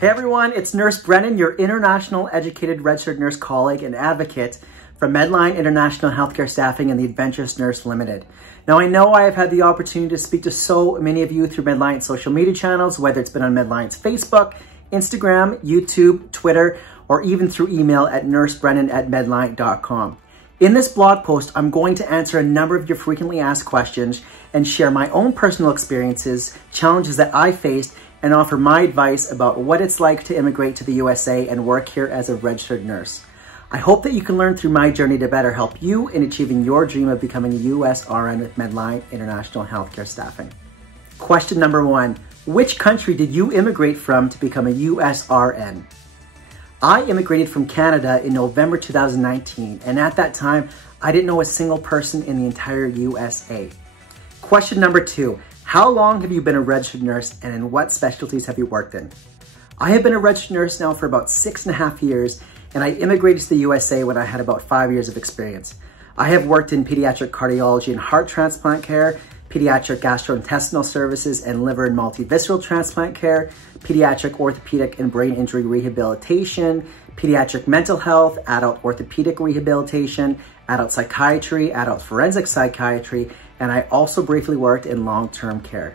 Hey everyone, it's Nurse Brennan, your international educated registered nurse colleague and advocate from Medliant International Healthcare Staffing and the Adventurous Nurse Limited. Now I know I have had the opportunity to speak to so many of you through Medliant social media channels, whether it's been on Medliant's Facebook, Instagram, YouTube, Twitter, or even through email at nursebrennan@medliant.com. In this blog post, I'm going to answer a number of your frequently asked questions and share my own personal experiences, challenges that I faced, and offer my advice about what it's like to immigrate to the USA and work here as a registered nurse. I hope that you can learn through my journey to better help you in achieving your dream of becoming a USRN with Medliant International Healthcare Staffing. Question number 1, which country did you immigrate from to become a USRN? I immigrated from Canada in November 2019, and at that time, I didn't know a single person in the entire USA. Question number 2, how long have you been a registered nurse and in what specialties have you worked in? I have been a registered nurse now for about 6.5 years, and I immigrated to the USA when I had about 5 years of experience. I have worked in pediatric cardiology and heart transplant care, pediatric gastrointestinal services and liver and multivisceral transplant care, pediatric orthopedic and brain injury rehabilitation, pediatric mental health, adult orthopedic rehabilitation, adult psychiatry, adult forensic psychiatry, and I also briefly worked in long-term care.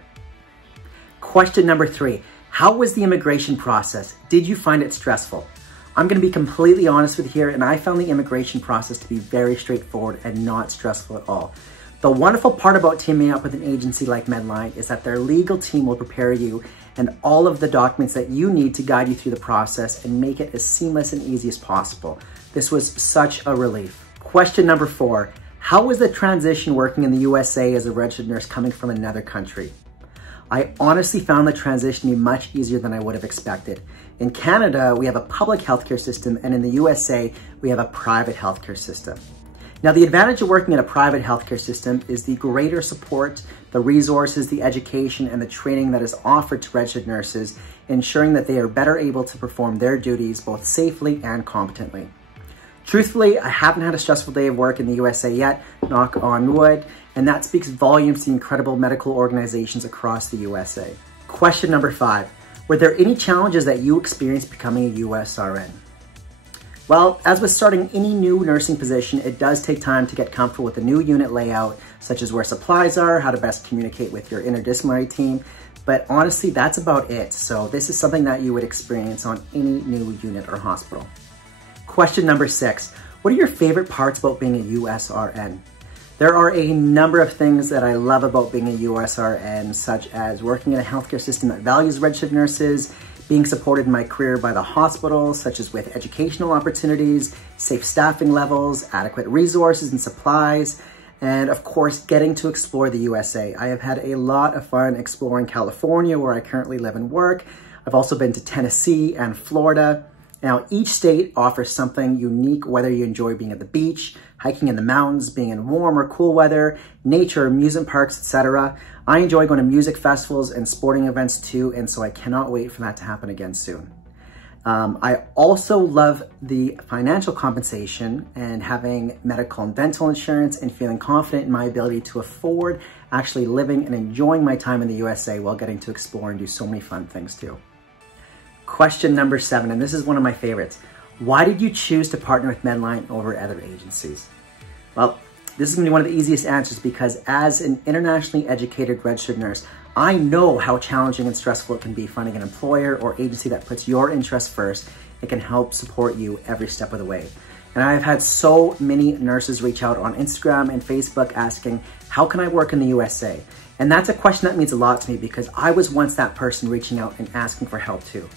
Question number 3, how was the immigration process? Did you find it stressful? I'm gonna be completely honest with you here, and I found the immigration process to be very straightforward and not stressful at all. The wonderful part about teaming up with an agency like Medliant is that their legal team will prepare you and all of the documents that you need to guide you through the process and make it as seamless and easy as possible. This was such a relief. Question number 4, how was the transition working in the USA as a registered nurse coming from another country? I honestly found the transition to be much easier than I would have expected. In Canada, we have a public healthcare system, and in the USA, we have a private healthcare system. Now, the advantage of working in a private healthcare system is the greater support, the resources, the education, and the training that is offered to registered nurses, ensuring that they are better able to perform their duties both safely and competently. Truthfully, I haven't had a stressful day of work in the USA yet, knock on wood, and that speaks volumes to the incredible medical organizations across the USA. Question number 5, were there any challenges that you experienced becoming a USRN? Well, as with starting any new nursing position, it does take time to get comfortable with the new unit layout, such as where supplies are, how to best communicate with your interdisciplinary team, but honestly, that's about it. So this is something that you would experience on any new unit or hospital. Question number 6, what are your favorite parts about being a USRN? There are a number of things that I love about being a USRN, such as working in a healthcare system that values registered nurses, being supported in my career by the hospital, such as with educational opportunities, safe staffing levels, adequate resources and supplies, and of course, getting to explore the USA. I have had a lot of fun exploring California, where I currently live and work. I've also been to Tennessee and Florida. Now, each state offers something unique, whether you enjoy being at the beach, hiking in the mountains, being in warm or cool weather, nature, amusement parks, etc. I enjoy going to music festivals and sporting events too, and so I cannot wait for that to happen again soon. I also love the financial compensation and having medical and dental insurance and feeling confident in my ability to afford actually living and enjoying my time in the USA while getting to explore and do so many fun things too. Question number 7, and this is one of my favorites. Why did you choose to partner with Medliant over other agencies? Well, this is gonna be one of the easiest answers because as an internationally educated registered nurse, I know how challenging and stressful it can be finding an employer or agency that puts your interests first and can help support you every step of the way. And I've had so many nurses reach out on Instagram and Facebook asking, how can I work in the USA? And that's a question that means a lot to me because I was once that person reaching out and asking for help too.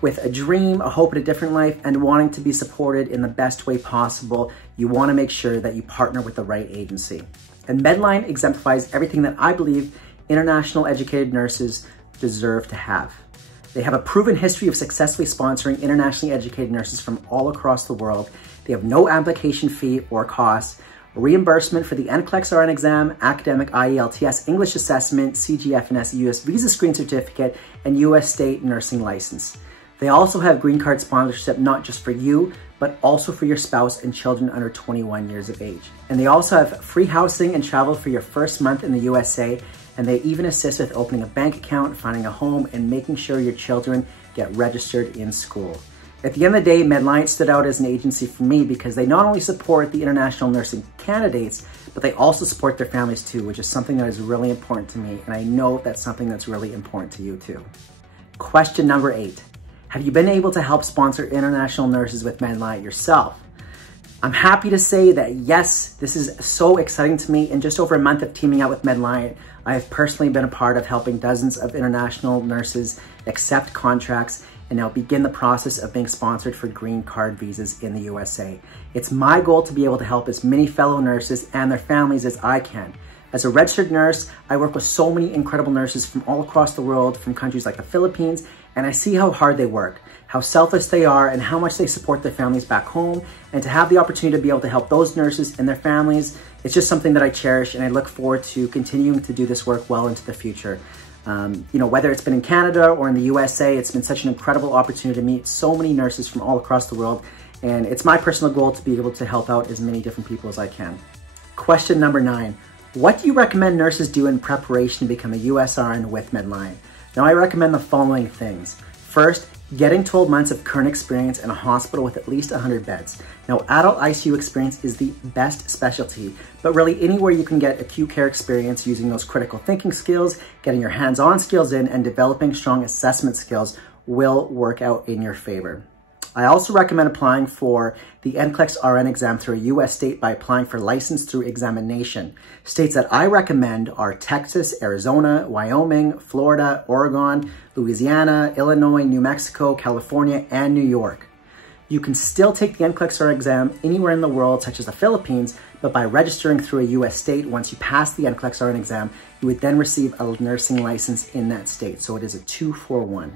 With a dream, a hope, and a different life, and wanting to be supported in the best way possible, you want to make sure that you partner with the right agency. And Medliant exemplifies everything that I believe international educated nurses deserve to have. They have a proven history of successfully sponsoring internationally educated nurses from all across the world. They have no application fee or cost, reimbursement for the NCLEX RN exam, academic IELTS English assessment, CGFNS US visa screen certificate, and US state nursing license. They also have green card sponsorship, not just for you, but also for your spouse and children under 21 years of age. And they also have free housing and travel for your first month in the USA, and they even assist with opening a bank account, finding a home, and making sure your children get registered in school. At the end of the day, Medliant stood out as an agency for me because they not only support the international nursing candidates, but they also support their families too, which is something that is really important to me. And I know that's something that's really important to you too. Question number 8. Have you been able to help sponsor international nurses with Medliant yourself? I'm happy to say that yes, this is so exciting to me. In just over a month of teaming out with Medliant, I have personally been a part of helping dozens of international nurses accept contracts and now begin the process of being sponsored for green card visas in the USA. It's my goal to be able to help as many fellow nurses and their families as I can. As a registered nurse, I work with so many incredible nurses from all across the world, from countries like the Philippines, and I see how hard they work, how selfless they are, and how much they support their families back home. And to have the opportunity to be able to help those nurses and their families, it's just something that I cherish, and I look forward to continuing to do this work well into the future. Whether it's been in Canada or in the USA, it's been such an incredible opportunity to meet so many nurses from all across the world. And it's my personal goal to be able to help out as many different people as I can. Question number 9. What do you recommend nurses do in preparation to become a USRN with Medliant? Now, I recommend the following things. First, getting 12 months of current experience in a hospital with at least 100 beds. Now, adult ICU experience is the best specialty, but really anywhere you can get acute care experience using those critical thinking skills, getting your hands-on skills in, and developing strong assessment skills will work out in your favor. I also recommend applying for the NCLEX RN exam through a US state by applying for license through examination. States that I recommend are Texas, Arizona, Wyoming, Florida, Oregon, Louisiana, Illinois, New Mexico, California, and New York. You can still take the NCLEX RN exam anywhere in the world, such as the Philippines, but by registering through a US state, once you pass the NCLEX RN exam, you would then receive a nursing license in that state. So it is a 2-for-1.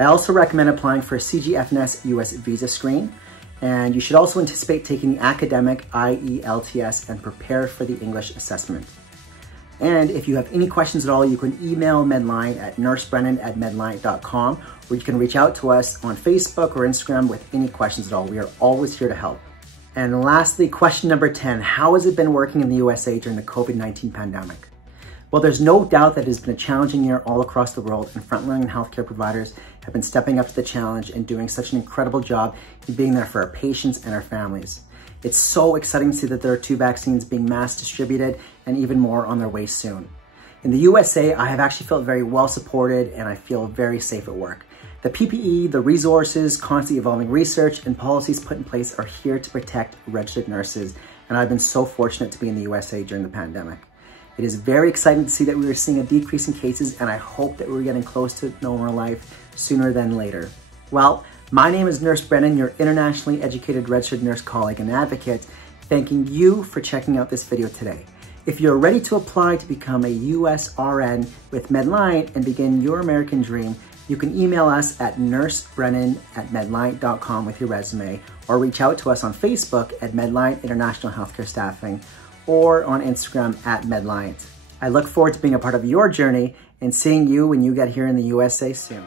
I also recommend applying for a CGFNS US visa screen, and you should also anticipate taking the academic IELTS and prepare for the English assessment. And if you have any questions at all, you can email Medliant at nursebrennan@medliant.com, or you can reach out to us on Facebook or Instagram with any questions at all. We are always here to help. And lastly, question number 10, how has it been working in the USA during the COVID-19 pandemic? Well, there's no doubt that it has been a challenging year all across the world, and frontline healthcare providers have been stepping up to the challenge and doing such an incredible job in being there for our patients and our families. It's so exciting to see that there are 2 vaccines being mass distributed and even more on their way soon. In the USA, I have actually felt very well supported and I feel very safe at work. The PPE, the resources, constantly evolving research, and policies put in place are here to protect registered nurses, and I've been so fortunate to be in the USA during the pandemic. It is very exciting to see that we are seeing a decrease in cases, and I hope that we're getting close to normal life sooner than later. Well, my name is Nurse Brennan, your internationally educated registered nurse colleague and advocate, thanking you for checking out this video today. If you're ready to apply to become a USRN with Medliant and begin your American dream, you can email us at nursebrennan@medliant.com with your resume, or reach out to us on Facebook at Medliant International Healthcare Staffing, or on Instagram at Medliant. I look forward to being a part of your journey and seeing you when you get here in the USA soon.